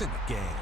points in the game.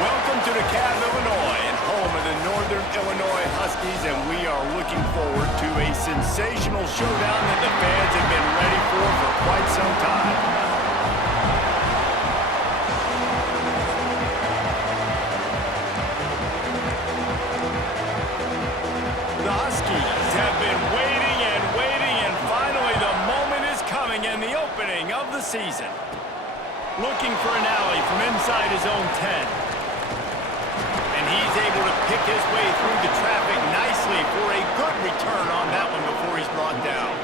Welcome to DeKalb, Illinois, and home of the Northern Illinois Huskies, and we are looking forward to a sensational showdown that the fans have been ready for quite some time. The Huskies have been waiting and waiting, and finally the moment is coming in the opening of the season. Looking for an alley from inside his own 10. He's able to pick his way through the traffic nicely for a good return on that one before he's brought down.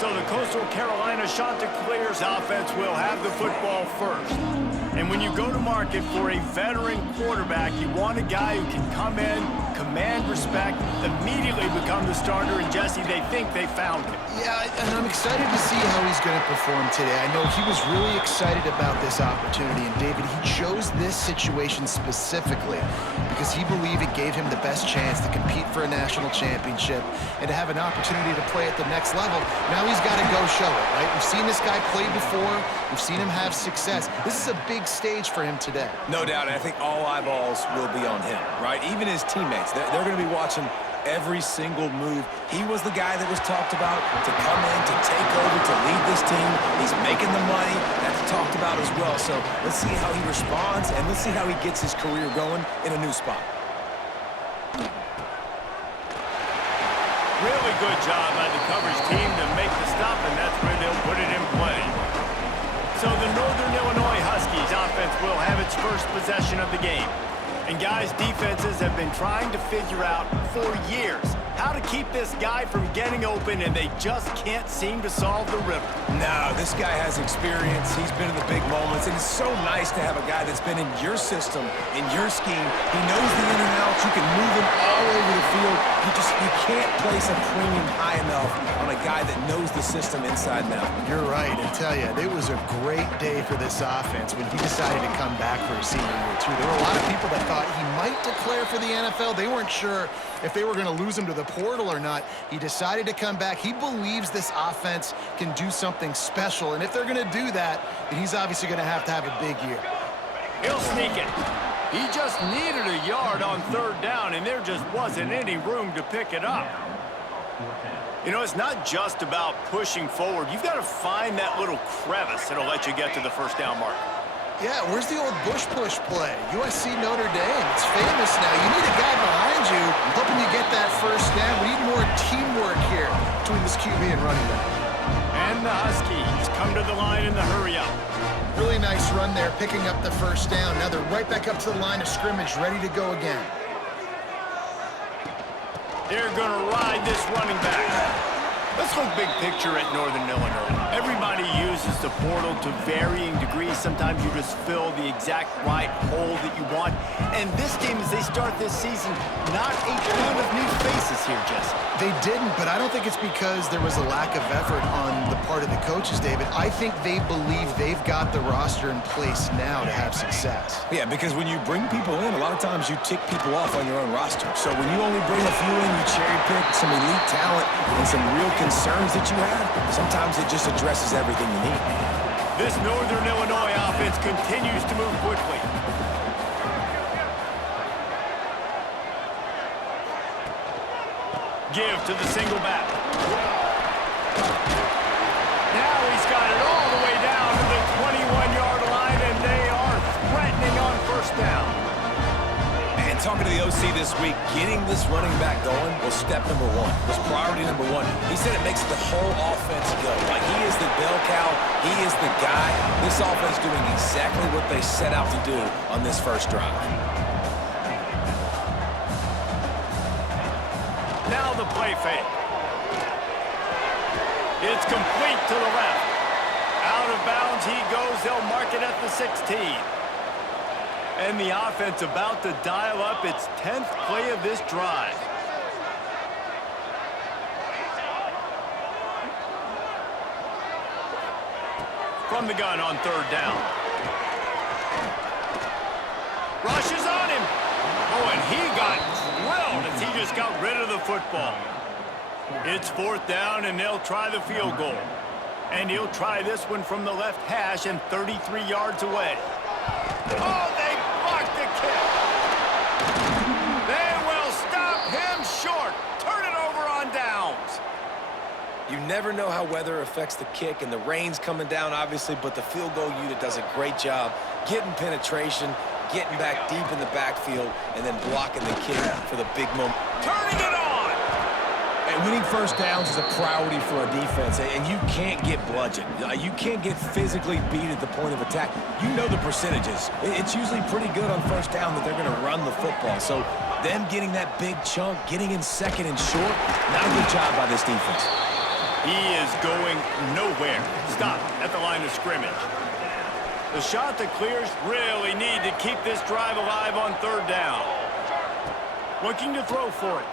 So the Coastal Carolina Chanticleers offense will have the football first. And when you go to market for a veteran quarterback, you want a guy who can come in, command respect, immediately become the starter, and Jesse, they think they found him. Yeah, and I'm excited to see how he's going to perform today. I know he was really excited about this opportunity, and David, he chose this situation specifically because he believed it gave him the best chance to compete for a national championship and to have an opportunity to play at the next level. Now he's got to go show it, right? We've seen this guy play before. We've seen him have success. This is a big stage for him today. No doubt, and I think all eyeballs will be on him, right? Even his teammates, they're going to be watching every single move. He was the guy that was talked about to come in, to take over, to lead this team. He's making the money. That's talked about as well. So let's see how he responds, and let's see how he gets his career going in a new spot. Really good job by the coverage team to make the stop, and that's where they'll put it in play. So the Northern Illinois Huskies offense will have its first possession of the game. And guys, defenses have been trying to figure out for years how to keep this guy from getting open, and they just can't seem to solve the riddle. No, this guy has experience. He's been in the big moments, and it's so nice to have a guy that's been in your system, in your scheme. He knows the in and outs. You can move him all over the field. You can't place a premium high enough on a guy that knows the system inside and out. You're right. I tell you, it was a great day for this offense when he decided to come back for his senior year, too. There were a lot of people that thought he might declare for the NFL. They weren't sure if they were going to lose him to the portal or not. He decided to come back. He believes this offense can do something special, and if they're going to do that, then he's obviously going to have a big year. He'll sneak it. He just needed a yard on third down, and there just wasn't any room to pick it up. You know, it's not just about pushing forward. You've got to find that little crevice that'll let you get to the first down mark. Yeah, where's the old bush push play? USC Notre Dame. It's famous now. You need a guy behind you helping you get that first down. We need more teamwork here between this QB and running back. And the Huskies come to the line in the hurry-up. Really nice run there, picking up the first down. Now they're right back up to the line of scrimmage, ready to go again. They're going to ride this running back. Let's look big picture at Northern Illinois. Everybody uses the portal to varying degrees. Sometimes you just fill the exact right hole that you want. And this team, as they start this season, not a ton of new faces here, Jesse. They didn't, but I don't think it's because there was a lack of effort on the part of the coaches, David. I think they believe they've got the roster in place now to have success. Yeah, because when you bring people in, a lot of times you tick people off on your own roster. So when you only bring a few in, you cherry pick some elite talent and some real concerns that you have, sometimes it just addresses everything you need. This Northern Illinois offense continues to move quickly. Give to the single back. Now he's got it all the way down to the 21-yard line, and they are threatening on first down. talking to the OC this week, getting this running back going was step number one, was priority number one. He said it makes the whole offense go. Like, he is the bell cow. He is the guy. This offense doing exactly what they set out to do on this first drive. Now the play fake. It's complete to the left. Out of bounds he goes. They'll mark it at the 16. And the offense about to dial up its 10th play of this drive. From the gun on third down. Rushes on him. Oh, and he got drilled as he just got rid of the football. It's fourth down, and they'll try the field goal. And he'll try this one from the left hash and 33 yards away. Oh, they blocked the kick. They will stop him short. Turn it over on downs. You never know how weather affects the kick, and the rain's coming down, obviously, but the field goal unit does a great job getting penetration, getting back deep in the backfield, and then blocking the kick for the big moment. Turning it on. And winning first downs is a priority for a defense, and you can't get bludgeoned. You can't get physically beat at the point of attack. You know the percentages. It's usually pretty good on first down that they're going to run the football. So them getting that big chunk, getting in second and short, not a good job by this defense. He is going nowhere. Stop at the line of scrimmage. The shot that clears really need to keep this drive alive on third down. Looking to throw for it.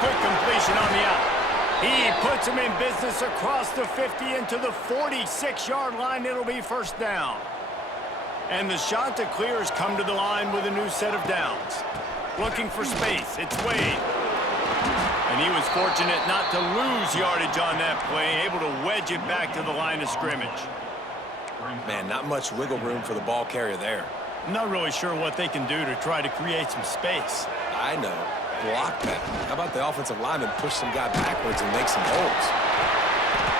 Quick completion on the out. He puts him in business across the 50 into the 46-yard line. It'll be first down. And the shot that clears come to the line with a new set of downs. Looking for space. It's Wade. And he was fortunate not to lose yardage on that play, able to wedge it back to the line of scrimmage. Man, not much wiggle room for the ball carrier there. I'm not really sure what they can do to try to create some space. I know. Block that. How about the offensive lineman push some guy backwards and make some holes?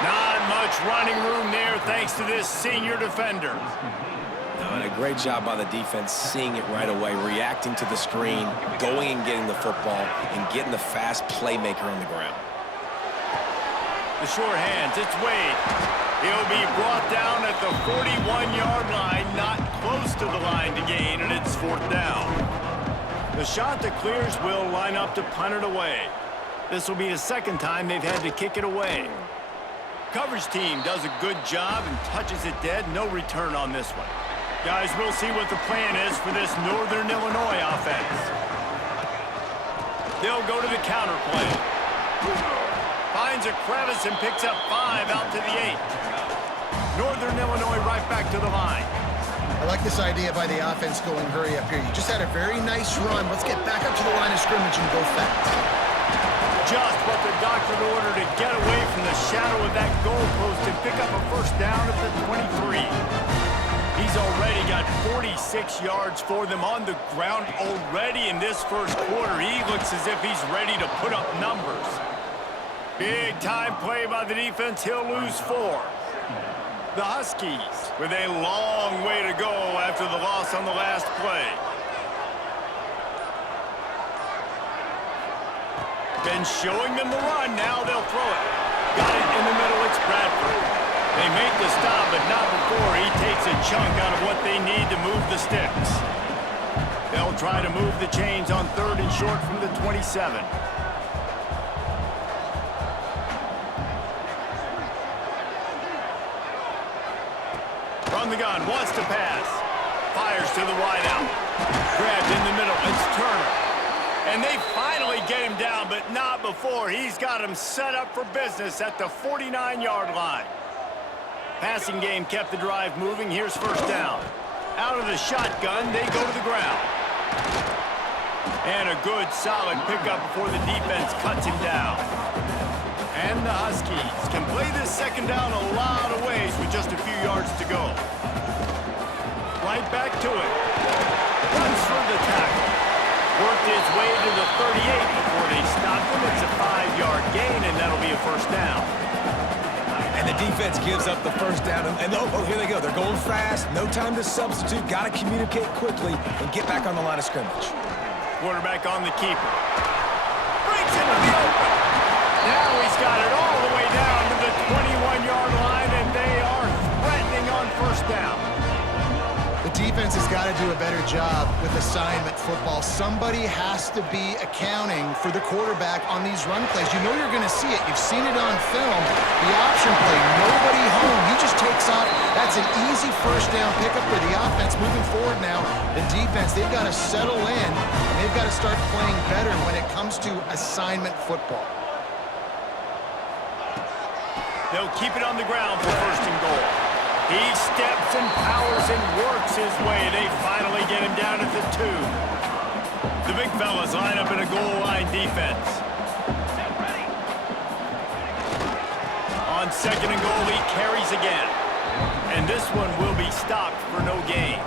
Not much running room there thanks to this senior defender. No, and a great job by the defense seeing it right away, reacting to the screen, going and getting the football, and getting the fast playmaker on the ground. The short hands, it's Wade. He'll be brought down at the 41-yard line, not close to the line to gain, and it's fourth down. The shot that clears will line up to punt it away. This will be the second time they've had to kick it away. Coverage team does a good job and touches it dead. No return on this one. Guys, we'll see what the plan is for this Northern Illinois offense. They'll go to the counter play. Finds a crevice and picks up 5 out to the 8. Northern Illinois right back to the line. I like this idea by the offense going hurry up here. You just had a very nice run. Let's get back up to the line of scrimmage and go fast. Just what the doctor ordered to get away from the shadow of that goalpost and pick up a first down at the 23. He's already got 46 yards for them on the ground already in this first quarter. He looks as if he's ready to put up numbers. Big time play by the defense. He'll lose 4. The Huskies with a long way to go after the loss on the last play. Been showing them the run. Now they'll throw it. Got it in the middle. It's Bradford. They make the stop, but not before he takes a chunk out of what they need to move the sticks. They'll try to move the chains on third and short from the 27. From the gun, wants to pass. Fires to the wide out. Grabbed in the middle, it's Turner. And they finally get him down, but not before. He's got him set up for business at the 49-yard line. Passing game kept the drive moving. Here's first down. Out of the shotgun, they go to the ground. And a good, solid pickup before the defense cuts him down. And the Huskies can play this second down a lot of ways with just a few yards to go. Right back to it. Runs for the tackle. Worked his way to the 38 before they stopped him. It's a 5-yard gain, and that'll be a first down. And The defense gives up the first down, and oh, here they go. They're going fast. No time to substitute. Got to communicate quickly and get back on the line of scrimmage. Quarterback on the keeper. Breaks into the open. Now he's got it all the way down to the 21-yard line, and they are threatening on first down. The defense has got to do a better job with assignment football. Somebody has to be accounting for the quarterback on these run plays. You know you're going to see it. You've seen it on film. The option play, nobody home. He just takes off. That's an easy first down pickup for the offense. Moving forward now, the defense, they've got to settle in, and they've got to start playing better when it comes to assignment football. They'll keep it on the ground for first and goal. He steps and powers and works his way. They finally get him down at the 2. The big fellas line up in a goal line defense. On second and goal, he carries again. And this one will be stopped for no gain.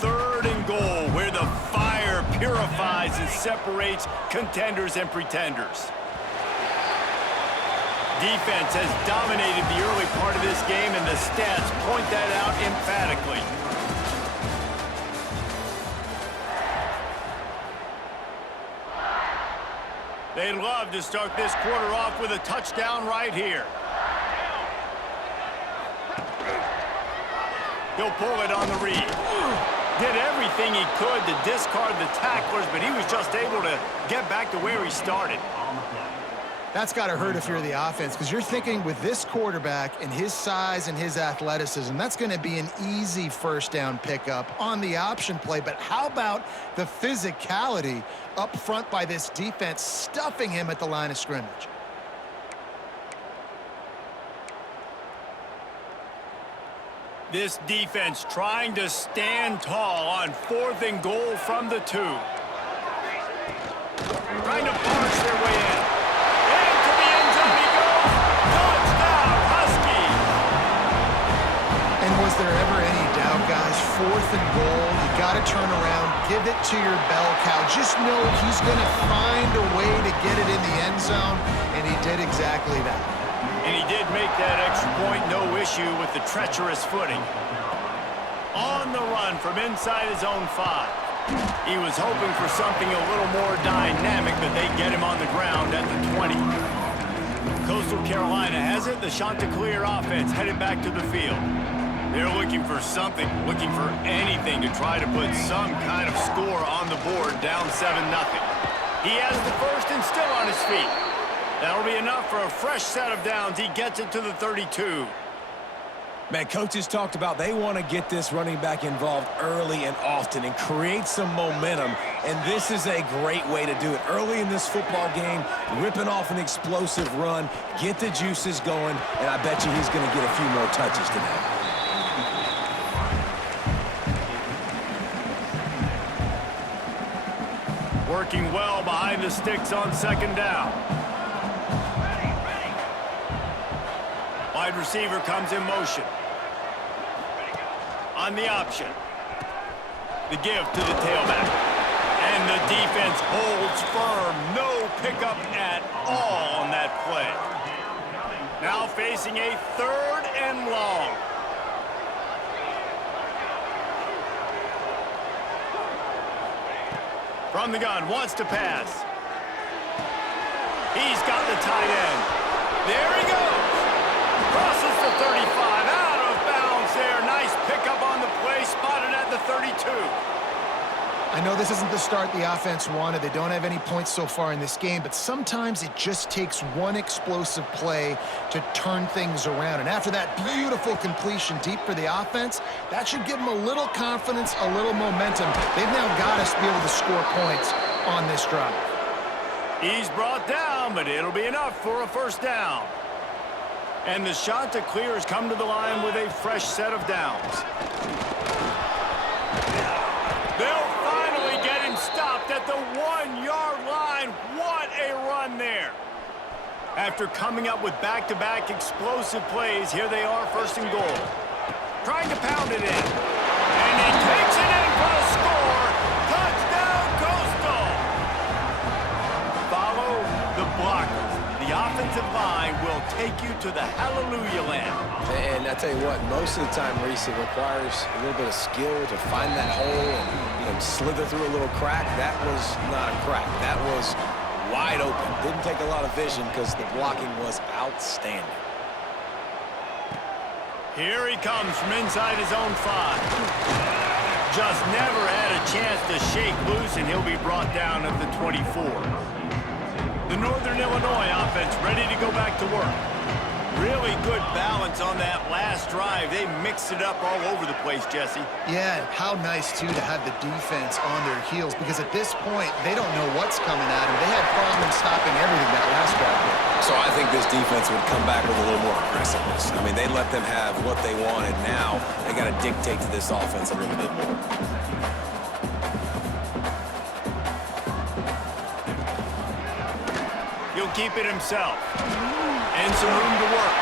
Third and goal, where the fire purifies and separates contenders and pretenders. Defense has dominated the early part of this game, and the stats point that out emphatically. They'd love to start this quarter off with a touchdown right here. He'll pull it on the read. Did everything he could to discard the tacklers, but he was just able to get back to where he started. That's got to hurt if you're the offense, because you're thinking with this quarterback and his size and his athleticism, that's going to be an easy first down pickup on the option play. But how about the physicality up front by this defense, stuffing him at the line of scrimmage? This defense trying to stand tall on fourth and goal from the 2. Trying to punch their way in. Into the end zone he goes. Touchdown, Huskies! And was there ever any doubt, guys? Fourth and goal, you got to turn around, give it to your bell cow. Just know he's going to find a way to get it in the end zone, and he did exactly that. And he did make that extra point, no issue with the treacherous footing. On the run from inside his own 5. He was hoping for something a little more dynamic, but they get him on the ground at the 20. Coastal Carolina has it. The Chanticleer offense headed back to the field. They're looking for something, looking for anything to try to put some kind of score on the board, down 7-0. He has the first and still on his feet. That'll be enough for a fresh set of downs. He gets it to the 32. Man, coaches talked about they want to get this running back involved early and often and create some momentum, and this is a great way to do it. Early in this football game, ripping off an explosive run, get the juices going, and I bet you he's going to get a few more touches today. Working well behind the sticks on second down. Wide receiver comes in motion. On the option. The give to the tailback. And the defense holds firm. No pickup at all on that play. Now facing a third and long. From the gun, wants to pass. He's got the tight end. There he goes. Crosses the 35, out of bounds there. Nice pickup on the play, spotted at the 32. I know this isn't the start the offense wanted. They don't have any points so far in this game, but sometimes it just takes one explosive play to turn things around. And after that beautiful completion deep for the offense, that should give them a little confidence, a little momentum. They've now got us to be able to score points on this drive. He's brought down, but it'll be enough for a first down. And the Chanticleers come to the line with a fresh set of downs. They'll finally get him stopped at the 1-yard line. What a run there. After coming up with back-to-back explosive plays, here they are, first and goal. Trying to pound it in. And he takes it in for the score. Touchdown, Coastal. Follow the blockers. The offensive defensive line will take you to the hallelujah land. And I tell you what, most of the time, Reese, it requires a little bit of skill to find that hole and slither through a little crack. That was not a crack. That was wide open. Didn't take a lot of vision because the blocking was outstanding. Here he comes from inside his own 5. Just never had a chance to shake loose, and he'll be brought down at the 24. The Northern Illinois offense ready to go back to work. Really good balance on that last drive. They mixed it up all over the place, Jesse. Yeah, how nice, too, to have the defense on their heels, because at this point, they don't know what's coming at them. They had problems stopping everything that last drive. So I think this defense would come back with a little more aggressiveness. I mean, they let them have what they wanted. Now they got to dictate to this offense a little bit more. He'll keep it himself. And some room to work.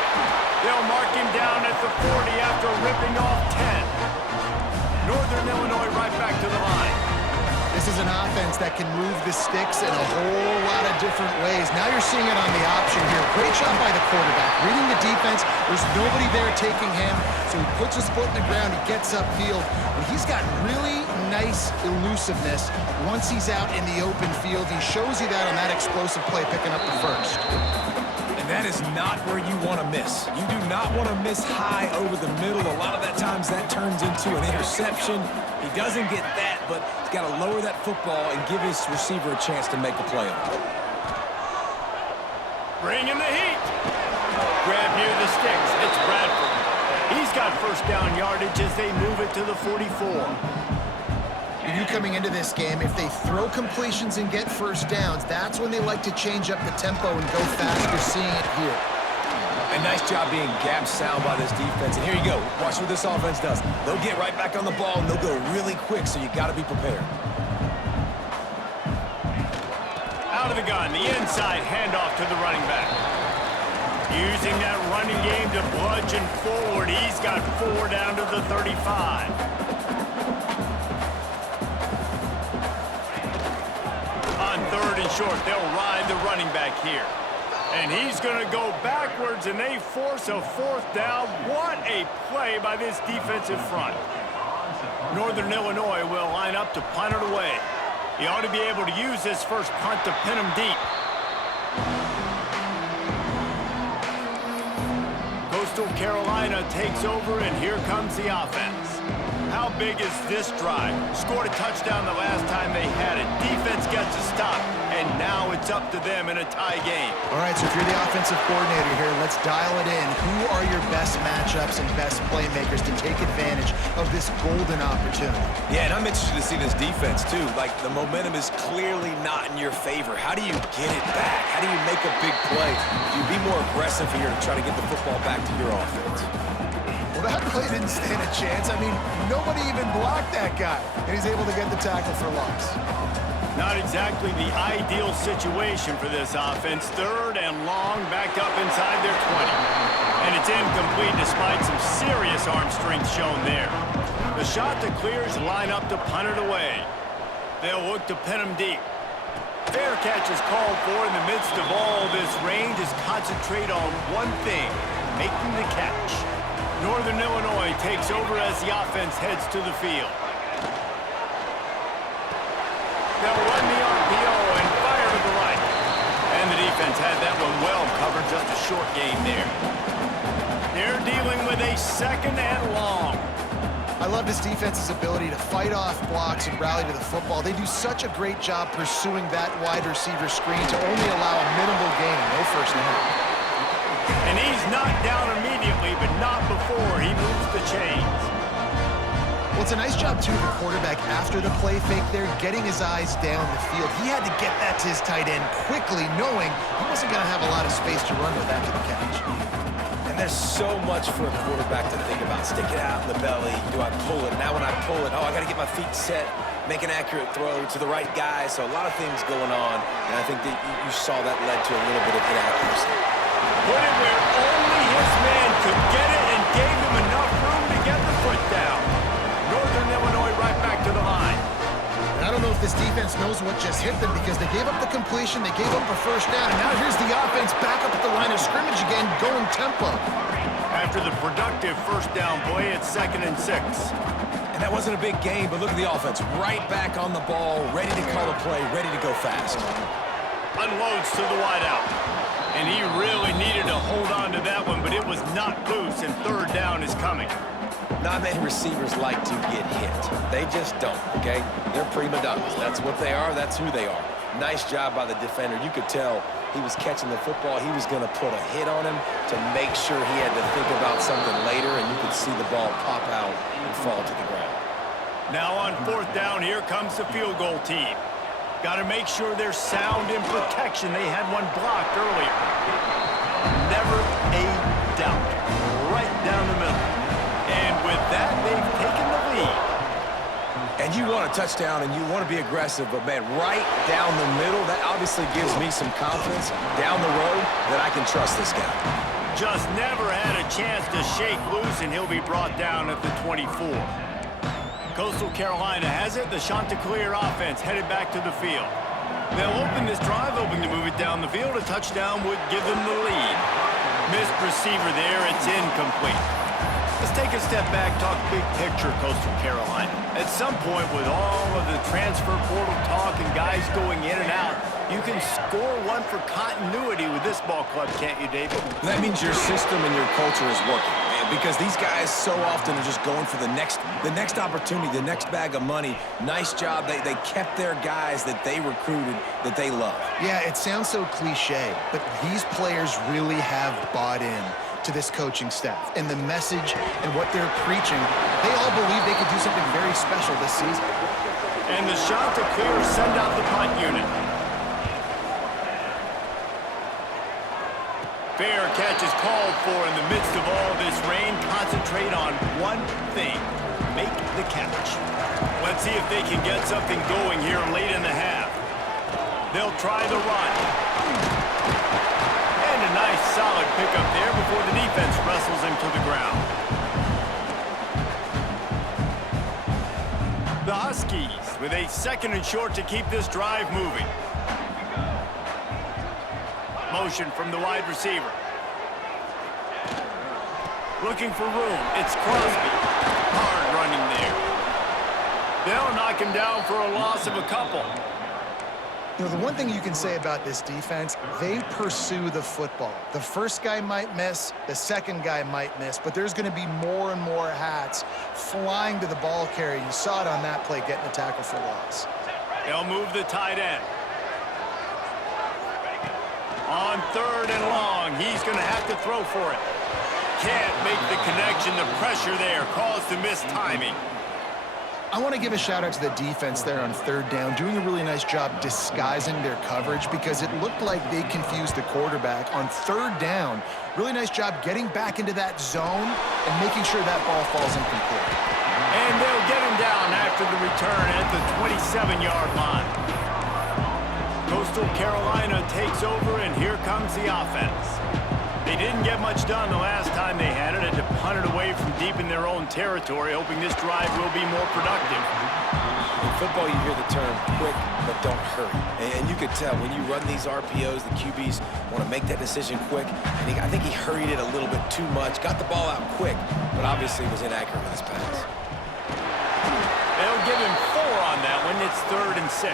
They'll mark him down at the 40 after ripping off 10. Northern Illinois right back to the line. This is an offense that can move the sticks in a whole lot of different ways. Now you're seeing it on the option here. Great job by the quarterback. Reading the defense, there's nobody there taking him, so he puts his foot in the ground, he gets upfield, and he's got really nice elusiveness once he's out in the open field. He shows you that on that explosive play, picking up the first. And that is not where you want to miss. You do not want to miss high over the middle. A lot of that times that turns into an interception. He doesn't get that, but he's got to lower that football and give his receiver a chance to make a play on it. Bring in the heat. Grab near the sticks. It's Bradford. He's got first down yardage as they move it to the 44. You coming into this game, if they throw completions and get first downs, that's when they like to change up the tempo and go faster, seeing it here. A nice job being gap sound by this defense. And here you go. Watch what this offense does. They'll get right back on the ball, and they'll go really quick, so you got to be prepared. Out of the gun, the inside handoff to the running back. Using that running game to bludgeon forward. He's got 4 down to the 35. On 3rd and short, they'll ride the running back here. And he's going to go backwards, and they force a 4th down. What a play by this defensive front. Northern Illinois will line up to punt it away. He ought to be able to use this first punt to pin him deep. Coastal Carolina takes over, and here comes the offense. How big is this drive? Scored a touchdown the last time they had it. Defense gets a stop, and now it's up to them in a tie game. All right, so if you're the offensive coordinator here, let's dial it in. Who are your best matchups and best playmakers to take advantage of this golden opportunity? Yeah, and I'm interested to see this defense, too. Like, the momentum is clearly not in your favor. How do you get it back? How do you make a big play? Do you be more aggressive here to try to get the football back to your offense? Well, that play didn't stand a chance. I mean, nobody even blocked that guy, and he's able to get the tackle for loss. Not exactly the ideal situation for this offense. 3rd and long, back up inside their 20. And it's incomplete despite some serious arm strength shown there. The shot to clears line up to punt it away. They'll look to pin him deep. Fair catch is called for. In the midst of all this range is concentrate on one thing, making the catch. Northern Illinois takes over as the offense heads to the field. They'll run the RPO and fire to the right. And the defense had that one well covered, just a short game there. They're dealing with a 2nd and long. I love this defense's ability to fight off blocks and rally to the football. They do such a great job pursuing that wide receiver screen to only allow a minimal gain, no first down. And he's knocked down immediately, but not before he moves the chains. Well, it's a nice job, too, the quarterback, after the play fake there, getting his eyes down the field. He had to get that to his tight end quickly, knowing he wasn't going to have a lot of space to run with after the catch. And there's so much for a quarterback to think about. Stick it out in the belly. Do I pull it? Now when I pull it, I got to get my feet set, make an accurate throw to the right guy. So a lot of things going on, and I think that you saw that led to a little bit of inaccuracy. Put it where only his man could get it and gave him enough room to get the foot down. Northern Illinois right back to the line. And I don't know if this defense knows what just hit them, because they gave up the completion, they gave up a first down, and now here's the offense back up at the line of scrimmage again, going tempo. After the productive first down play, it's 2nd and 6. And that wasn't a big game, but look at the offense. Right back on the ball, ready to call a play, ready to go fast. Unloads to the wideout. And he really needed to hold on to that one, but it was not loose, and 3rd down is coming. Not many receivers like to get hit. They just don't, okay? They're prima donnas. That's what they are. That's who they are. Nice job by the defender. You could tell he was catching the football. He was going to put a hit on him to make sure he had to think about something later, and you could see the ball pop out and fall to the ground. Now on 4th down, here comes the field goal team. Got to make sure they're sound in protection. They had one blocked earlier. Never a doubt. Right down the middle. And with that, they've taken the lead. And you want a touchdown, and you want to be aggressive, but, man, right down the middle, that obviously gives me some confidence down the road that I can trust this guy. Just never had a chance to shake loose, and he'll be brought down at the 24. Coastal Carolina has it. The Chanticleer offense headed back to the field. They'll open this drive, hoping to move it down the field. A touchdown would give them the lead. Missed receiver there. It's incomplete. Let's take a step back, talk big picture Coastal Carolina. At some point, with all of the transfer portal talk and guys going in and out, you can score one for continuity with this ball club, can't you, David? That means your system and your culture is working. Because these guys so often are just going for the next opportunity, the next bag of money. Nice job. They kept their guys that they recruited, that they love. Yeah, it sounds so cliche, but these players really have bought in to this coaching staff. And the message and what they're preaching, they all believe they could do something very special this season. And the Chanticleers send out the punt unit. Fair catch is called for in the midst of all this rain. Concentrate on one thing. Make the catch. Let's see if they can get something going here late in the half. They'll try the run. And a nice solid pickup there before the defense wrestles him to the ground. The Huskies with a 2nd and short to keep this drive moving. Motion from the wide receiver. Looking for room. It's Crosby. Hard running there. They'll knock him down for a loss of a couple. You know, the one thing you can say about this defense, they pursue the football. The first guy might miss, the second guy might miss, but there's going to be more and more hats flying to the ball carrier. You saw it on that play, getting a tackle for loss. They'll move the tight end. On 3rd and long, he's going to have to throw for it. Can't make the connection. The pressure there caused the missed timing. I want to give a shout out to the defense there on 3rd down, doing a really nice job disguising their coverage because it looked like they confused the quarterback on 3rd down. Really nice job getting back into that zone and making sure that ball falls incomplete. And they'll get him down after the return at the 27-yard line. Coastal Carolina takes over, and here comes the offense. They didn't get much done the last time they had it, and to punt it away from deep in their own territory, hoping this drive will be more productive. In football, you hear the term quick, but don't hurry. And you could tell when you run these RPOs, the QBs want to make that decision quick. And I think he hurried it a little bit too much, got the ball out quick, but obviously was inaccurate with his pass. They'll give him 4 on that one. It's 3rd and 6.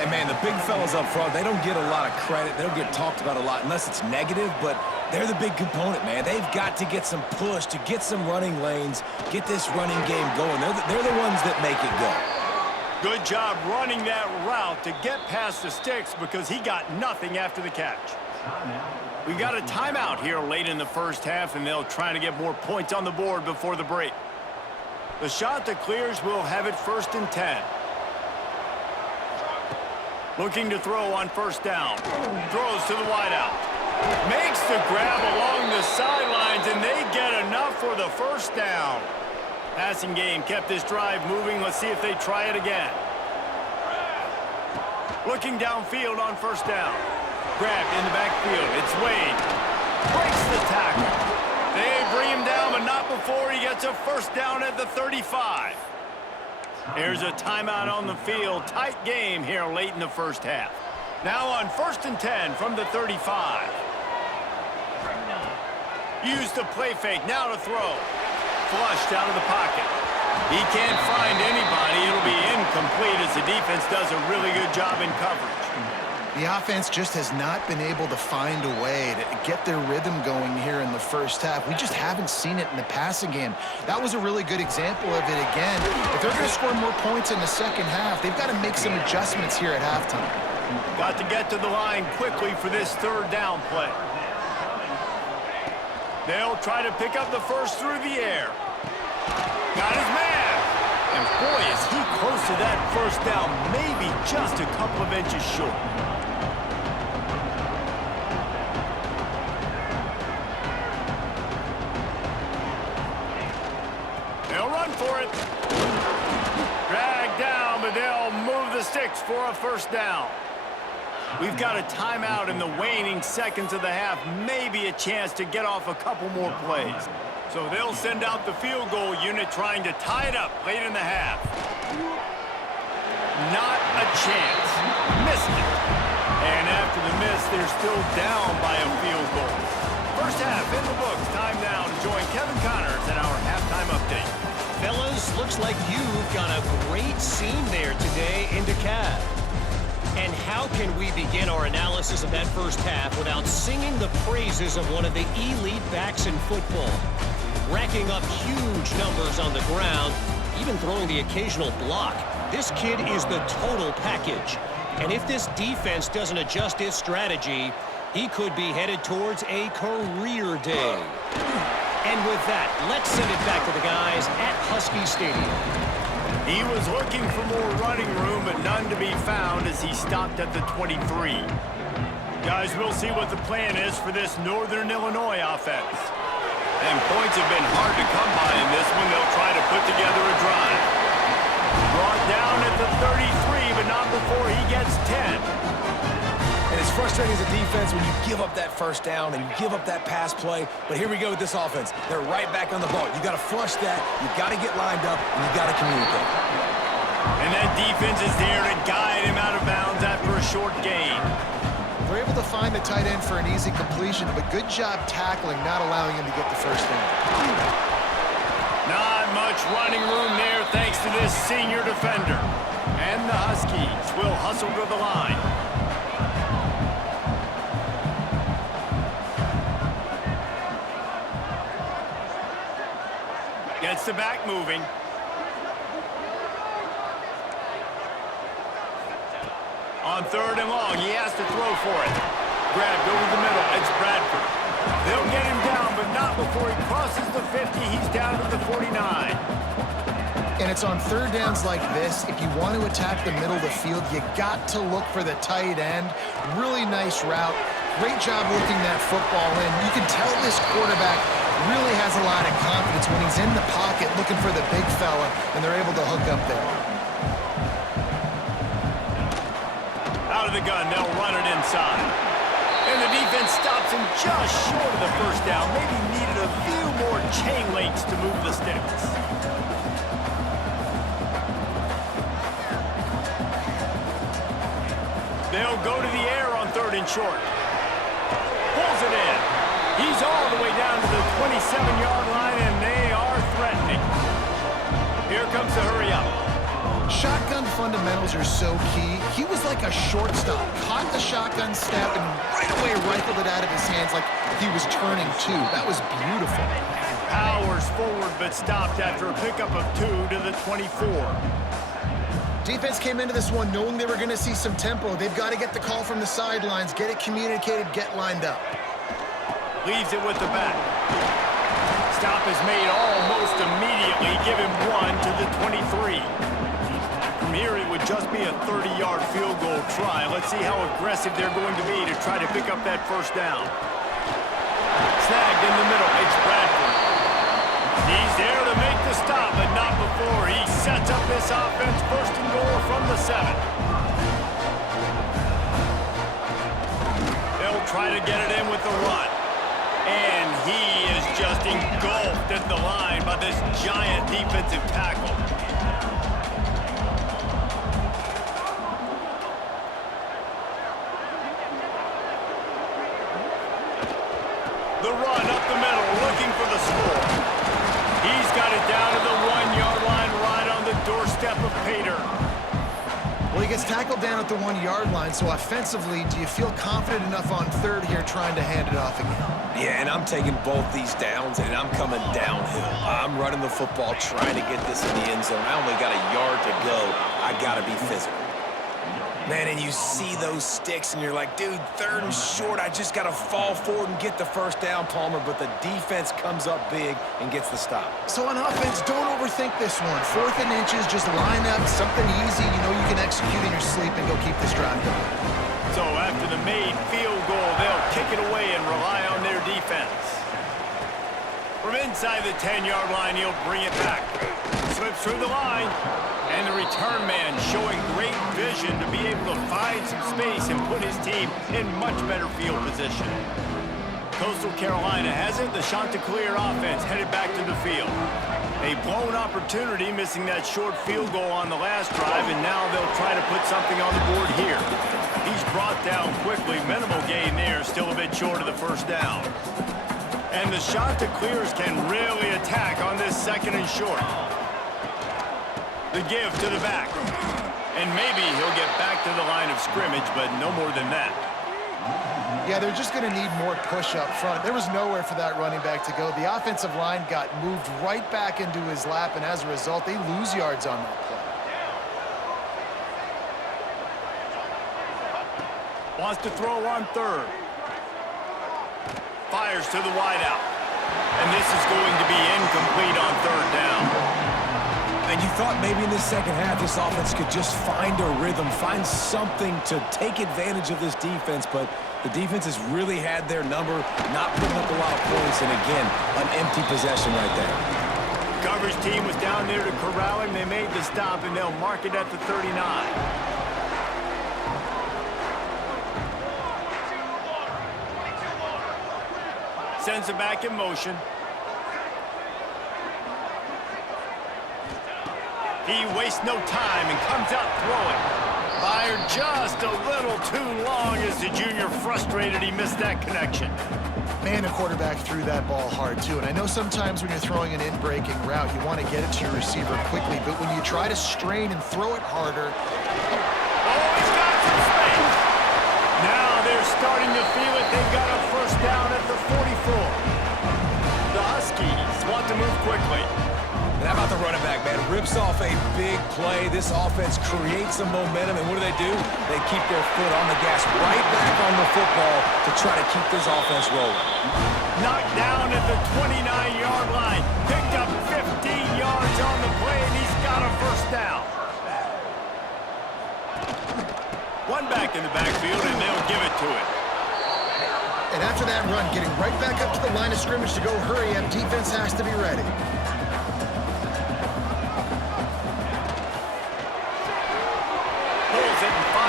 And, man, the big fellas up front, they don't get a lot of credit. They don't get talked about a lot unless it's negative, but they're the big component, man. They've got to get some push, to get some running lanes, get this running game going. They're the ones that make it go. Good job running that route to get past the sticks because he got nothing after the catch. We got a timeout here late in the first half, and they'll try to get more points on the board before the break. The Chanticleers will have it 1st and 10. Looking to throw on 1st down. Throws to the wideout. Makes the grab along the sidelines, and they get enough for the 1st down. Passing game kept this drive moving. Let's see if they try it again. Looking downfield on 1st down. Grabbed in the backfield. It's Wade. Breaks the tackle. They bring him down, but not before he gets a 1st down at the 35. There's a timeout on the field. Tight game here late in the first half. Now on 1st and 10 from the 35. Use the play fake. Now to throw. Flushed out of the pocket. He can't find anybody. It'll be incomplete as the defense does a really good job in coverage. The offense just has not been able to find a way to get their rhythm going here in the first half. We just haven't seen it in the passing game. That was a really good example of it again. If they're going to score more points in the second half, they've got to make some adjustments here at halftime. Got to get to the line quickly for this third down play. They'll try to pick up the first through the air. Got his man. And boy, is he close to that first down, maybe just a couple of inches short. They'll run for it. Drag down, but they'll move the sticks for a first down. We've got a timeout in the waning seconds of the half, maybe a chance to get off a couple more plays. So they'll send out the field goal unit trying to tie it up late in the half. Not a chance. Missed it. And after the miss, they're still down by a field goal. First half in the books. Time now to join Kevin Connors in our halftime update. Fellas, looks like you've got a great scene there today in DeKalb. And how can we begin our analysis of that first half without singing the praises of one of the elite backs in football? Racking up huge numbers on the ground, even throwing the occasional block. This kid is the total package. And if this defense doesn't adjust its strategy, he could be headed towards a career day. And with that, let's send it back to the guys at Husky Stadium. He was looking for more running room, but none to be found as he stopped at the 23. Guys, we'll see what the plan is for this Northern Illinois offense. And points have been hard to come by in this one. They'll try to put together a drive. Brought down at the 33, but not before he gets 10. And it's frustrating as a defense when you give up that first down and you give up that pass play. But here we go with this offense. They're right back on the ball. You got to flush that. You got to get lined up, and you got to communicate. And that defense is there to guide him out of bounds after a short gain. They're able to find the tight end for an easy completion, but good job tackling, not allowing him to get the first down. Not much running room there thanks to this senior defender. And the Huskies will hustle to the line. Gets the back moving. On 3rd and long, he has to throw for it. Grabbed over the middle, it's Bradford. They'll get him down, but not before he crosses the 50. He's down to the 49. And it's on third downs like this, if you want to attack the middle of the field, you got to look for the tight end. Really nice route. Great job looking that football in. You can tell this quarterback really has a lot of confidence when he's in the pocket looking for the big fella, and they're able to hook up there. Out of the gun, they'll run it inside. And the defense stops him just short of the first down. Maybe needed a few more chain links to move the sticks. They'll go to the air on 3rd and short. Pulls it in. He's all the way down to the 27-yard line, and they are threatening. Here comes the hurry up. Shotgun fundamentals are so key. He was like a shortstop. Caught the shotgun snap and right away rifled it out of his hands like he was turning 2. That was beautiful. Powers forward, but stopped after a pickup of 2 to the 24. Defense came into this one knowing they were going to see some tempo. They've got to get the call from the sidelines, get it communicated, get lined up. Leaves it with the back. Stop is made almost immediately. Give him 1 to the 23. From here, it would just be a 30-yard field goal try. Let's see how aggressive they're going to be to try to pick up that first down. Snagged in the middle. It's Bradford. He's there to make the stop, but not before he sets up this offense. 1st and goal from the 7. They'll try to get it in with the run. And he is just engulfed at the line by this giant defensive tackle. up the middle, looking for the score. He's got it down to the 1-yard line, right on the doorstep of Pater. Well, he gets tackled down at the 1-yard line, so offensively, do you feel confident enough on third here trying to hand it off again? Yeah, and I'm taking both these downs, and I'm coming downhill. I'm running the football, trying to get this in the end zone. I only got a yard to go. I got to be physical. Man, and you see those sticks, and you're like, dude, third and short. I just got to fall forward and get the first down, Palmer, but the defense comes up big and gets the stop. So on offense, don't overthink this one. 4th and inches, just line up, something easy. You know you can execute in your sleep and go keep this drive going. So after the made field goal, they'll kick it away and rely on their defense. From inside the 10-yard line, he'll bring it back. Slips through the line. And the return man showing great vision to be able to find some space and put his team in much better field position. Coastal Carolina has it. The Chanticleer offense headed back to the field. A blown opportunity, missing that short field goal on the last drive, and now they'll try to put something on the board here. He's brought down quickly. Minimal gain there, still a bit short of the first down. And the Chanticleers can really attack on this 2nd and short. The give to the back. And maybe he'll get back to the line of scrimmage, but no more than that. Yeah, they're just going to need more push up front. There was nowhere for that running back to go. The offensive line got moved right back into his lap, and as a result, they lose yards on that play. Wants to throw on third. Fires to the wideout. And this is going to be incomplete on third down. And you thought maybe in the second half this offense could just find a rhythm, find something to take advantage of this defense, but the defense has really had their number, not putting up a lot of points, and again, an empty possession right there. The coverage team was down there to corral him. They made the stop, and they'll mark it at the 39. Sends it back in motion. He wastes no time and comes out throwing. Fired just a little too long as the junior frustrated he missed that connection. Man, the quarterback threw that ball hard, too. And I know sometimes when you're throwing an in-breaking route, you want to get it to your receiver quickly. But when you try to strain and throw it harder... Oh, he's got some space. Now they're starting to feel it. They've got a first down at the 44. The Huskies want to move quickly. And how about the running back, man? Rips off a big play. This offense creates some momentum, and what do? They keep their foot on the gas, right back on the football to try to keep this offense rolling. Knocked down at the 29-yard line. Picked up 15 yards on the play, and he's got a first down. One back in the backfield, and they'll give it to it. And after that run, getting right back up to the line of scrimmage to go hurry up, defense has to be ready.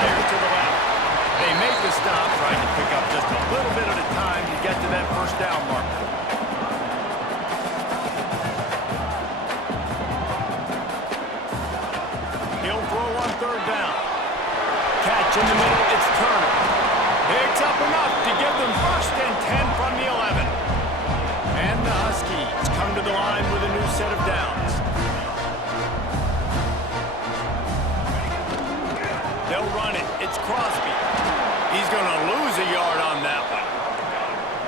To the left. They make the stop, trying to pick up just a little bit at a time to get to that first down marker. He'll throw on third down. Catch in the middle, it's Turner. Picks up enough to give them 1st and 10 from the 11. And the Huskies come to the line with a new set of downs. They'll run it. It's Crosby. He's going to lose a yard on that one.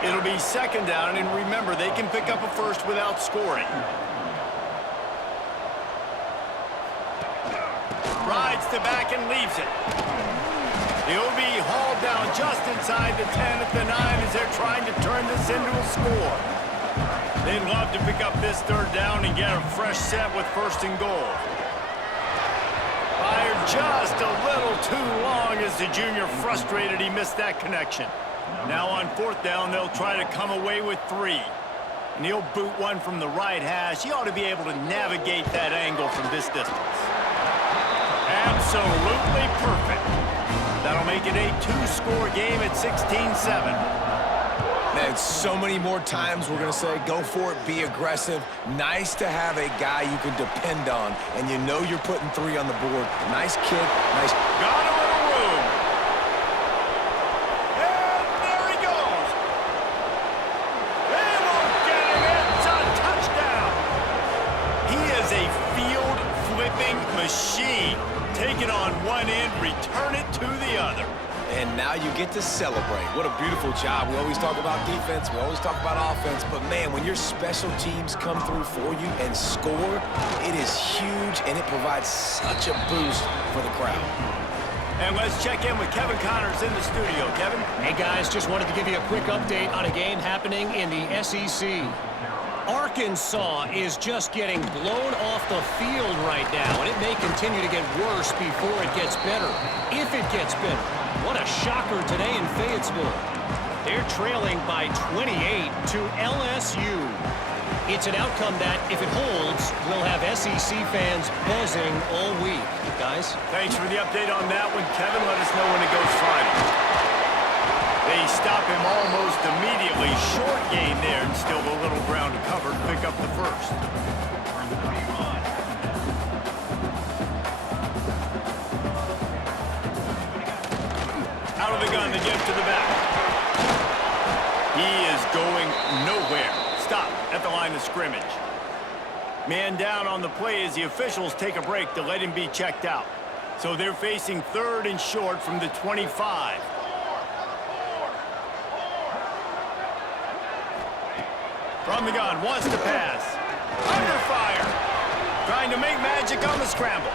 It'll be 2nd down, and remember, they can pick up a first without scoring. Rides the back and leaves it. He'll be hauled down just inside the 10 at the 9 as they're trying to turn this into a score. They'd love to pick up this third down and get a fresh set with 1st and goal. Fired just a little too long as the junior frustrated he missed that connection. Now on 4th down, they'll try to come away with 3. And he'll boot one from the right hash. He ought to be able to navigate that angle from this distance. Absolutely perfect. That'll make it a 2-score game at 16-7. Man, so many more times we're going to say, go for it, be aggressive. Nice to have a guy you can depend on, and you know you're putting 3 on the board. Nice kick, nice... Got a little room. And there he goes. They will machine. Take it on one end, return it to the other. And now you get to celebrate. What a beautiful job. We always talk about defense. We always talk about offense. But, man, when your special teams come through for you and score, it is huge, and it provides such a boost for the crowd. And let's check in with Kevin Connors in the studio. Kevin? Hey, guys, just wanted to give you a quick update on a game happening in the SEC. Arkansas is just getting blown off the field right now, and it may continue to get worse before it gets better, if it gets better. What a shocker today in Fayetteville. They're trailing by 28 to LSU. It's an outcome that, if it holds, will have SEC fans buzzing all week. Guys? Thanks for the update on that one, Kevin. Let us know when it goes final. They stop him almost immediately. Short gain there, and still a little ground to cover to pick up the first. Out of the gun, the give to the back. He is going nowhere. Stop at the line of scrimmage. Man down on the play as the officials take a break to let him be checked out. So they're facing 3rd and short from the 25. From the gun, wants to pass. Under fire. Trying to make magic on the scramble.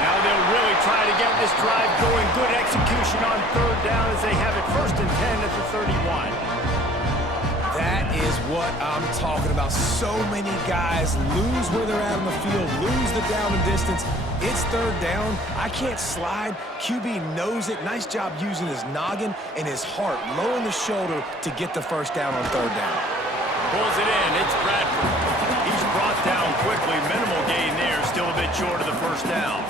Now they'll really try to get this drive going. Good execution on 3rd down as they have it 1st and 10 at the 31. That is what I'm talking about. So many guys lose where they're at on the field, lose the down and distance. It's 3rd down. I can't slide. QB knows it. Nice job using his noggin and his heart, lowering the shoulder to get the 1st down on 3rd down. Pulls it in. It's Bradford. He's brought down quickly. Minimal gain there. Still a bit short of the 1st down.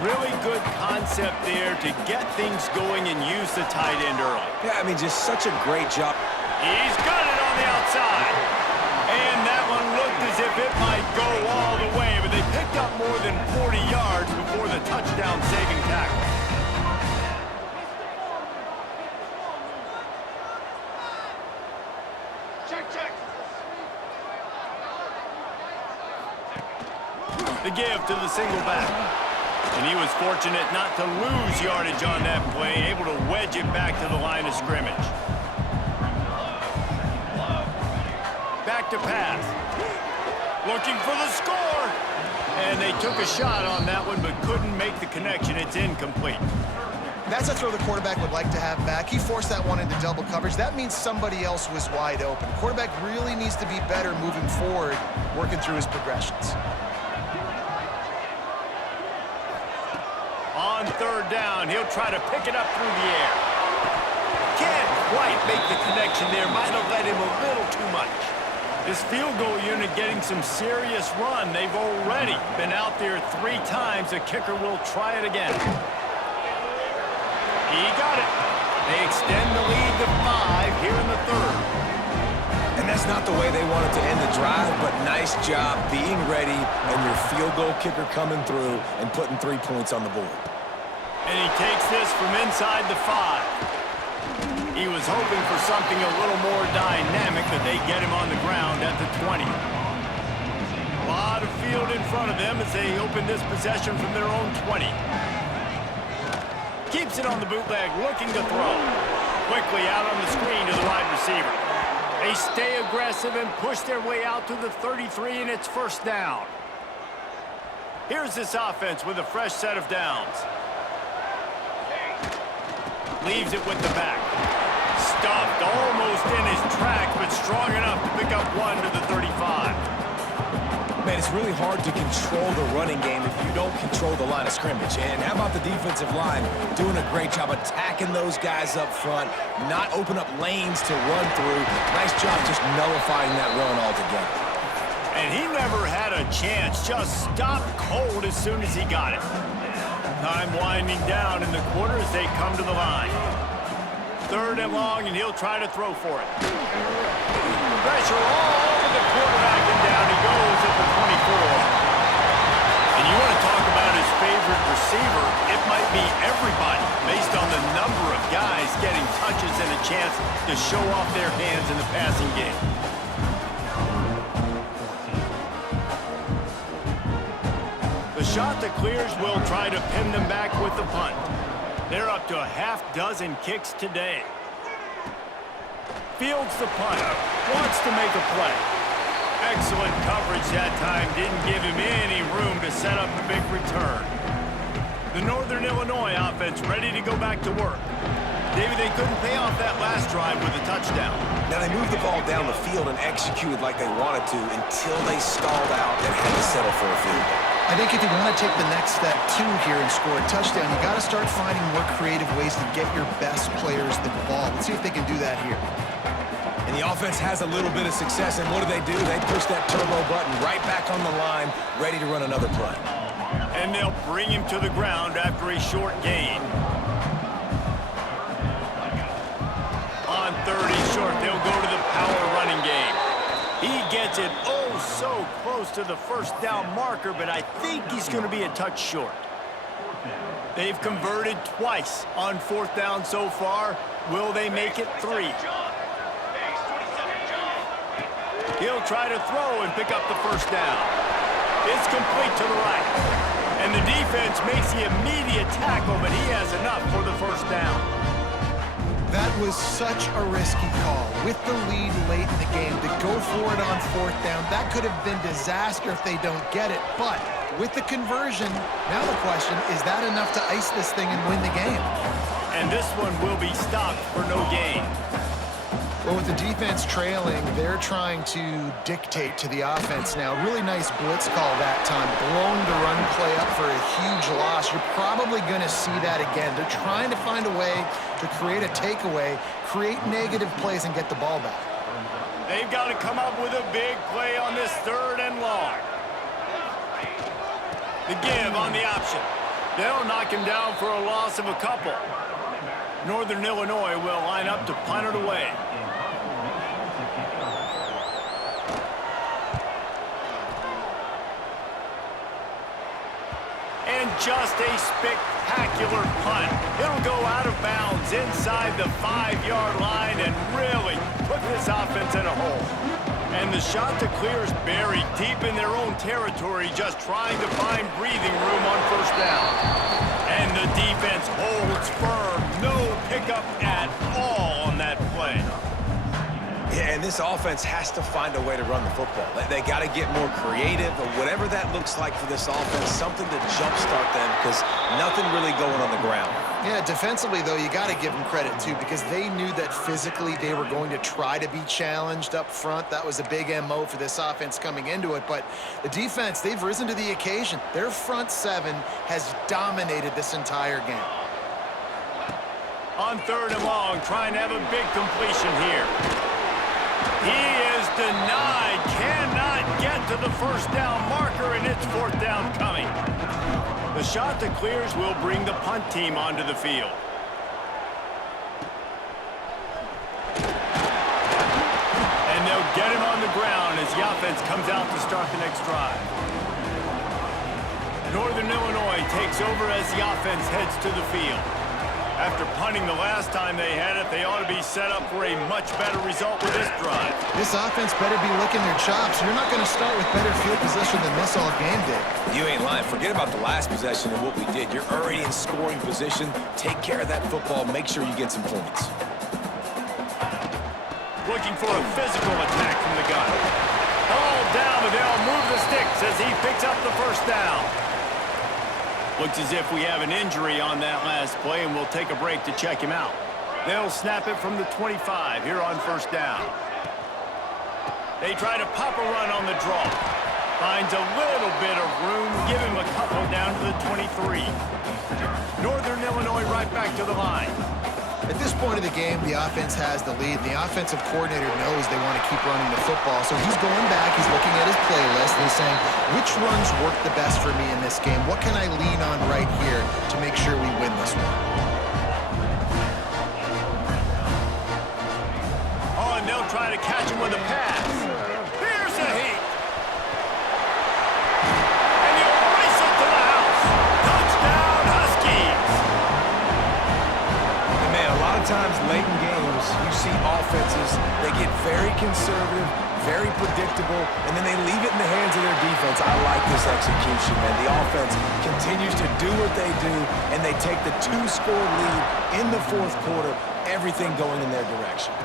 Really good concept there to get things going and use the tight end early. Yeah, I mean, just such a great job. He's got it on the outside. And that one looked as if it might go all the way, but they picked up more than 40 yards before the touchdown saving tackle. The give to the single back. And he was fortunate not to lose yardage on that play, able to wedge it back to the line of scrimmage. Back to pass. Looking for the score. And they took a shot on that one, but couldn't make the connection. It's incomplete. That's a throw the quarterback would like to have back. He forced that one into double coverage. That means somebody else was wide open. Quarterback really needs to be better moving forward, working through his progressions. On 3rd down, he'll try to pick it up through the air. Can't quite make the connection there. Might have let him a little too much. This field goal unit getting some serious run. They've already been out there 3 times. The kicker will try it again. He got it. They extend the lead to 5 here in the 3rd. And that's not the way they wanted to end the drive, but nice job being ready and your field goal kicker coming through and putting 3 points on the board. And he takes this from inside the 5. He was hoping for something a little more dynamic, but they get him on the ground at the 20. A lot of field in front of them as they open this possession from their own 20. Keeps it on the bootleg, looking to throw. Quickly out on the screen to the wide receiver. They stay aggressive and push their way out to the 33, and it's 1st down. Here's this offense with a fresh set of downs. Leaves it with the back. Stuffed almost in his tracks, but strong enough to pick up 1 to the 35. Man, it's really hard to control the running game if you don't control the line of scrimmage. And how about the defensive line doing a great job attacking those guys up front, not open up lanes to run through. Nice job just nullifying that run altogether. And he never had a chance, just stopped cold as soon as he got it. Time winding down in the quarter as they come to the line. 3rd and long, and he'll try to throw for it. Pressure all over the quarterback, and down he goes at the 24. And you want to talk about his favorite receiver, it might be everybody based on the number of guys getting touches and a chance to show off their hands in the passing game. The shot that clears will try to pin them back with the punt. They're up to a half dozen kicks today. Fields the punt. Wants to make a play. Excellent coverage that time. Didn't give him any room to set up a big return. The Northern Illinois offense ready to go back to work. David, they couldn't pay off that last drive with a touchdown. Now, they moved the ball down the field and executed like they wanted to until they stalled out and had to settle for a field goal. I think if you want to take the next step, too, here and score a touchdown, you got to start finding more creative ways to get your best players the ball. Let's see if they can do that here. And the offense has a little bit of success, and what do? They push that turbo button right back on the line, ready to run another play. And they'll bring him to the ground after a short gain. On 30 short, they'll go to the power running game. He gets it so close to the first down marker, but I think he's going to be a touch short. They've converted twice on 4th down so far. Will they make it 3? He'll try to throw and pick up the first down. It's complete to the right. And the defense makes the immediate tackle, but he has enough for the first down. That was such a risky call. With the lead late in the game, to go for it on 4th down, that could have been disaster if they don't get it. But with the conversion, now the question, is that enough to ice this thing and win the game? And this one will be stopped for no gain. Well, with the defense trailing, they're trying to dictate to the offense now. Really nice blitz call that time. Blowing the run play up for a huge loss. You're probably going to see that again. They're trying to find a way to create a takeaway, create negative plays, and get the ball back. They've got to come up with a big play on this 3rd and long. The give on the option. They'll knock him down for a loss of a couple. Northern Illinois will line up to punt it away. And just a spectacular punt. It'll go out of bounds inside the 5-yard line and really put this offense in a hole. And the shot to clear is buried deep in their own territory, just trying to find breathing room on 1st down. And the defense holds firm. No pickup at all on that play. Yeah, and this offense has to find a way to run the football. They got to get more creative, or whatever that looks like for this offense, something to jumpstart them, because nothing really going on the ground. Yeah, defensively, though, you got to give them credit, too, because they knew that physically they were going to try to be challenged up front. That was a big MO for this offense coming into it. But the defense, they've risen to the occasion. Their front 7 has dominated this entire game. On 3rd and long, trying to have a big completion here. He is denied, cannot get to the 1st down marker, and it's 4th down coming. The shot that clears will bring the punt team onto the field. And they'll get him on the ground as the offense comes out to start the next drive. Northern Illinois takes over as the offense heads to the field. After punting the last time they had it, they ought to be set up for a much better result with this drive. This offense better be licking their chops. You're not going to start with better field position than this all game did. You ain't lying. Forget about the last possession and what we did. You're already in scoring position. Take care of that football. Make sure you get some points. Looking for a physical attack from the gun. All down, and they'll move the sticks as he picks up the 1st down. Looks as if we have an injury on that last play, and we'll take a break to check him out. They'll snap it from the 25 here on 1st down. They try to pop a run on the draw. Finds a little bit of room, give him a couple down to the 23. Northern Illinois right back to the line. At this point of the game, the offense has the lead. The offensive coordinator knows they want to keep running the football, so he's going back, he's looking at his playlist, and he's saying, which runs work the best for me in this game? What can I lean on right here to make sure we win this one? Oh, and they'll try to catch him with a pass. Here's a heat. And he'll race it to the house. Touchdown, Huskies. Times late in games, you see offenses, they get very conservative, very predictable, and then they leave it in the hands of their defense. I like this execution, man. The offense continues to do what they do, and they take the 2-score lead in the fourth quarter, everything going in their direction.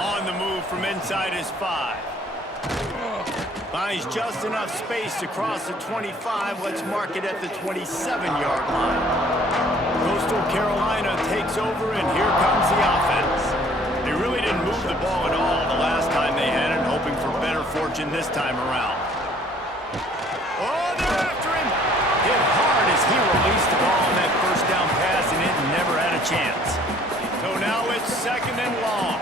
On the move from inside his 5. Finds just enough space to cross the 25. Let's mark it at the 27-yard line. Coastal Carolina takes over, and here comes the offense. They really didn't move the ball at all the last time they had it, hoping for better fortune this time around. Oh, they're after him! Hit hard as he released the ball on that first down pass, and it never had a chance. So now it's 2nd and long.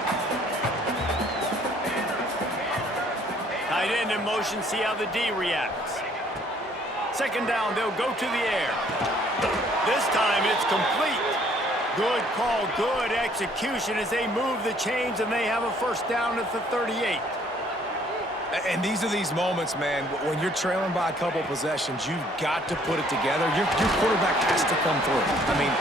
Tight end in motion, see how the D reacts. 2nd down, they'll go to the air. This time it's complete. Good call, good execution as they move the chains, and they have a 1st down at the 38. And these are these moments, man, when you're trailing by a couple possessions, you've got to put it together. Your quarterback has to come through. I mean,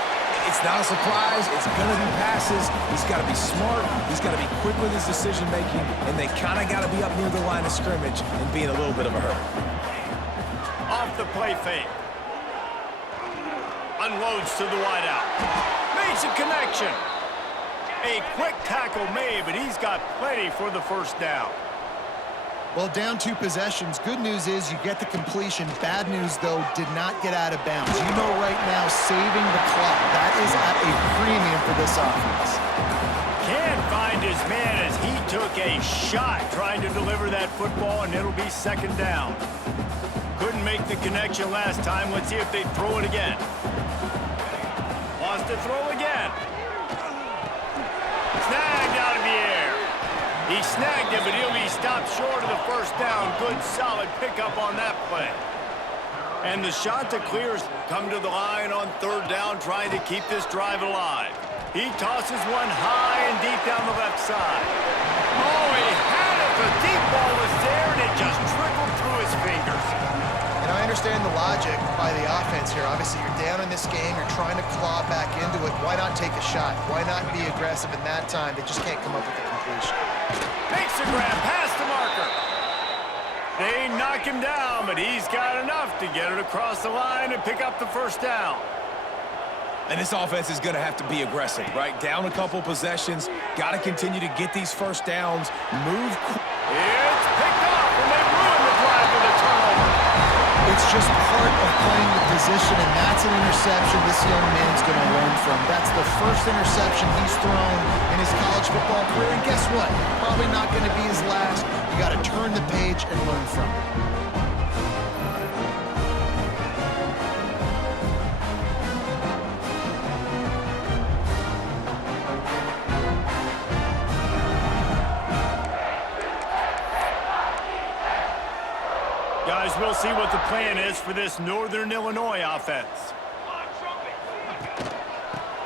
it's not a surprise. It's going to be passes. He's got to be smart. He's got to be quick with his decision-making, and they kind of got to be up near the line of scrimmage and be in a little bit of a hurry. Off the play fake. Unloads to the wideout. Makes a connection. A quick tackle made, but he's got plenty for the 1st down. Well, down 2 possessions. Good news is you get the completion. Bad news, though, did not get out of bounds. You know right now, saving the clock, that is at a premium for this offense. Can't find his man as he took a shot trying to deliver that football, and it'll be 2nd down. Couldn't make the connection last time. Let's see if they throw it again. Wants to throw again. Snagged out of the air. He snagged it, but he'll be stopped short of the 1st down. Good, solid pickup on that play. And the shot to clears come to the line on 3rd down, trying to keep this drive alive. He tosses one high and deep down the left side. Oh, he had it. The deep ball was there, and it just trickled through his fingers. And I understand the logic by the offense here. Obviously, you're down in this game. You're trying to claw back into it. Why not take a shot? Why not be aggressive in that time? They just can't come up with the completion. Makes a grab past the marker. They knock him down, but he's got enough to get it across the line and pick up the 1st down. And this offense is going to have to be aggressive, right? Down a couple possessions, got to continue to get these 1st downs, move. It's picked up, and they ruin the drive with a turnover. It's just part of playing the position, and that's an interception this young man's going to learn from. That's the 1st interception he's thrown in his college football career, and guess what? Probably not going to be his last. You got to turn the page and learn from it. Guys, we'll see what the plan is for this Northern Illinois offense.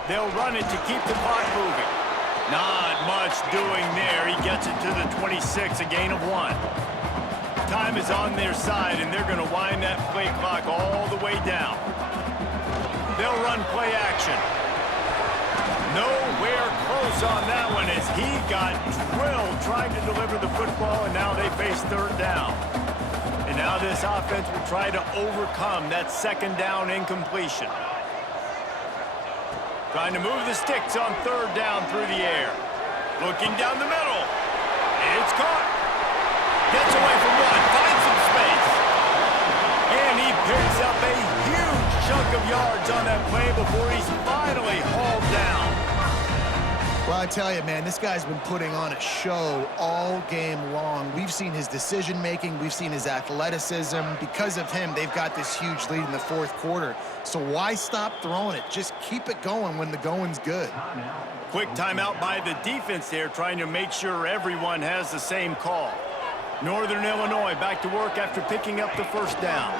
They'll run it to keep the clock moving. Not much doing there. He gets it to the 26, a gain of 1. Time is on their side, and they're going to wind that play clock all the way down. They'll run play action. Nowhere close on that one as he got drilled trying to deliver the football, and now they face 3rd down. And now this offense will try to overcome that 2nd down incompletion. Trying to move the sticks on 3rd down through the air. Looking down the middle. It's caught. Gets away from 1. Finds some space. And he picks up a huge chunk of yards on that play before he's finally hauled down. Well, I tell you, man, this guy's been putting on a show all game long. We've seen his decision-making. We've seen his athleticism. Because of him, they've got this huge lead in the 4th quarter. So why stop throwing it? Just keep it going when the going's good. Quick timeout by the defense there, trying to make sure everyone has the same call. Northern Illinois back to work after picking up the 1st down.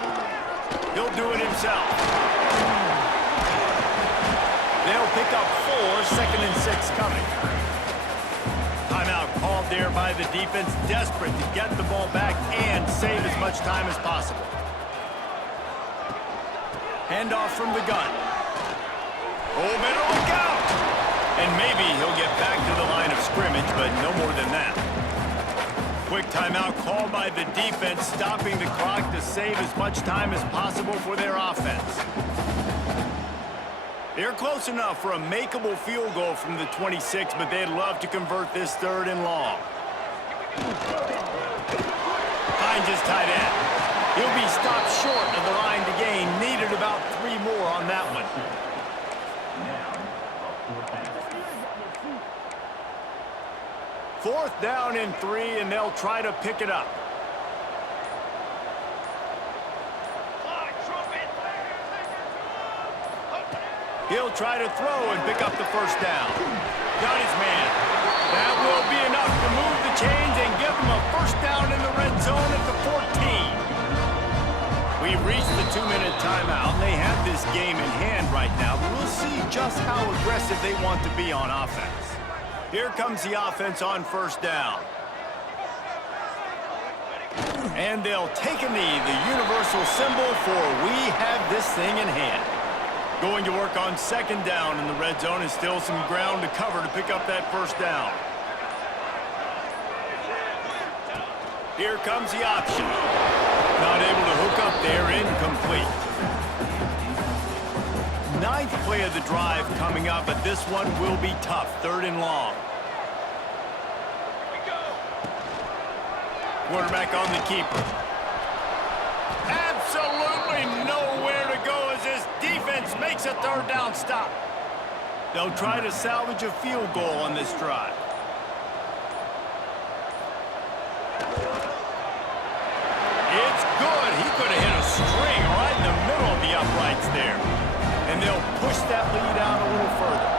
He'll do it himself. They'll pick up 4, 2nd and 6 coming. Timeout called there by the defense, desperate to get the ball back and save as much time as possible. Handoff from the gun. Oh, better look out! And maybe he'll get back to the line of scrimmage, but no more than that. quick timeout called by the defense, stopping the clock to save as much time as possible for their offense. They're close enough for a makeable field goal from the 26, but they'd love to convert this 3rd and long. Finds his tight end. He'll be stopped short of the line to gain. Needed about 3 more on that one. Fourth down and 3, and they'll try to pick it up. He'll try to throw and pick up the first down. Got his man. That will be enough to move the chains and give him a first down in the red zone at the 14. We've reached the 2-minute timeout, and they have this game in hand right now, but we'll see just how aggressive they want to be on offense. Here comes the offense on first down. And they'll take a knee, the universal symbol for we have this thing in hand. Going to work on 2nd down in the red zone, and still some ground to cover to pick up that first down. Here comes the option. Not able to hook up there, incomplete. 9th play of the drive coming up, but this one will be tough. 3rd and long. Quarterback on the keeper. Absolutely nowhere to go as this defense makes a 3rd down stop. They'll try to salvage a field goal on this drive. It's good. He could have hit a string right in the middle of the uprights there. And they'll push that lead out a little further.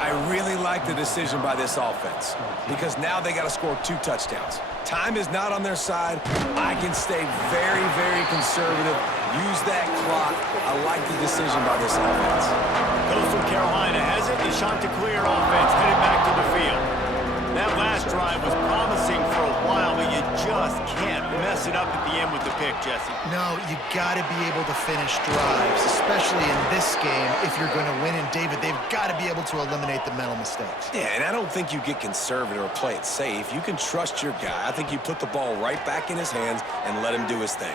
I really like the decision by this offense because now they got to score 2 touchdowns. Time is not on their side. I can stay very, very conservative. Use that clock. I like the decision by this offense. Coastal Carolina has it. The Chanticleer offense headed back to the field. That last drive was promising for a while, but you just can't mess it up at the end with the pick, Jesse. No, you got to be able to finish drives, especially in this game. If you're going to win, and David, they've got to be able to eliminate the mental mistakes. Yeah, and I don't think you get conservative or play it safe. You can trust your guy. I think you put the ball right back in his hands and let him do his thing.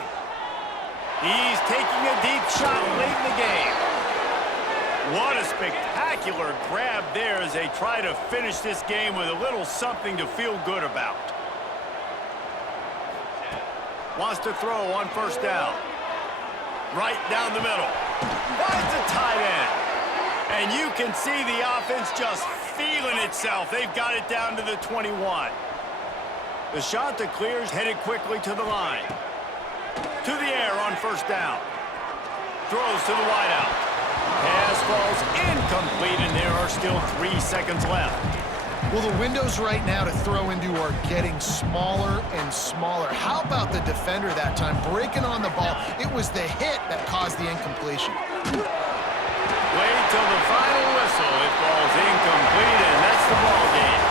He's taking a deep shot late in the game. What a spectacular grab there as they try to finish this game with a little something to feel good about. Wants to throw on first down. Right down the middle. Finds a tight end. And you can see the offense just feeling itself. They've got it down to the 21. The Chanticleers headed quickly to the line. To the air on first down. Throws to the wideout. Pass falls incomplete, and there are still 3 seconds left. Well, the windows right now to throw into are getting smaller and smaller. How about the defender that time breaking on the ball? It was the hit that caused the incompletion. Wait till the final whistle. It falls incomplete, and that's the ball game.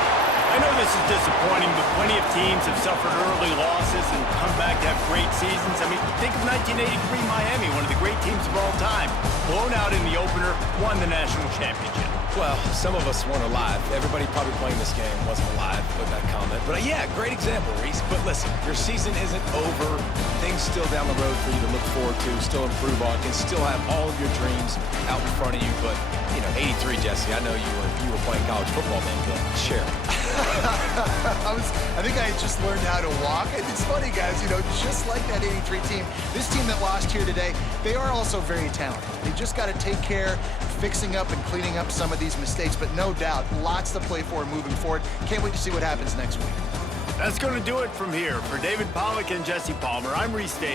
I know this is disappointing, but plenty of teams have suffered early losses and come back to have great seasons. I mean, think of 1983 Miami, one of the great teams of all time. Blown out in the opener, won the national championship. Well, some of us weren't alive. Everybody probably playing this game wasn't alive with that comment. But yeah, great example, Reese. But listen, your season isn't over. Things still down the road for you to look forward to, still improve on, can still have all of your dreams out in front of you. But, you know, 83, Jesse, I know you were playing college football then, but share. I think I just learned how to walk. It's funny, guys, you know, just like that 83 team, this team that lost here today, they are also very talented. They just got to take care, fixing up and cleaning up some of these mistakes, but no doubt, lots to play for moving forward. Can't wait to see what happens next week. That's going to do it from here. For David Pollack and Jesse Palmer, I'm Reese Davis.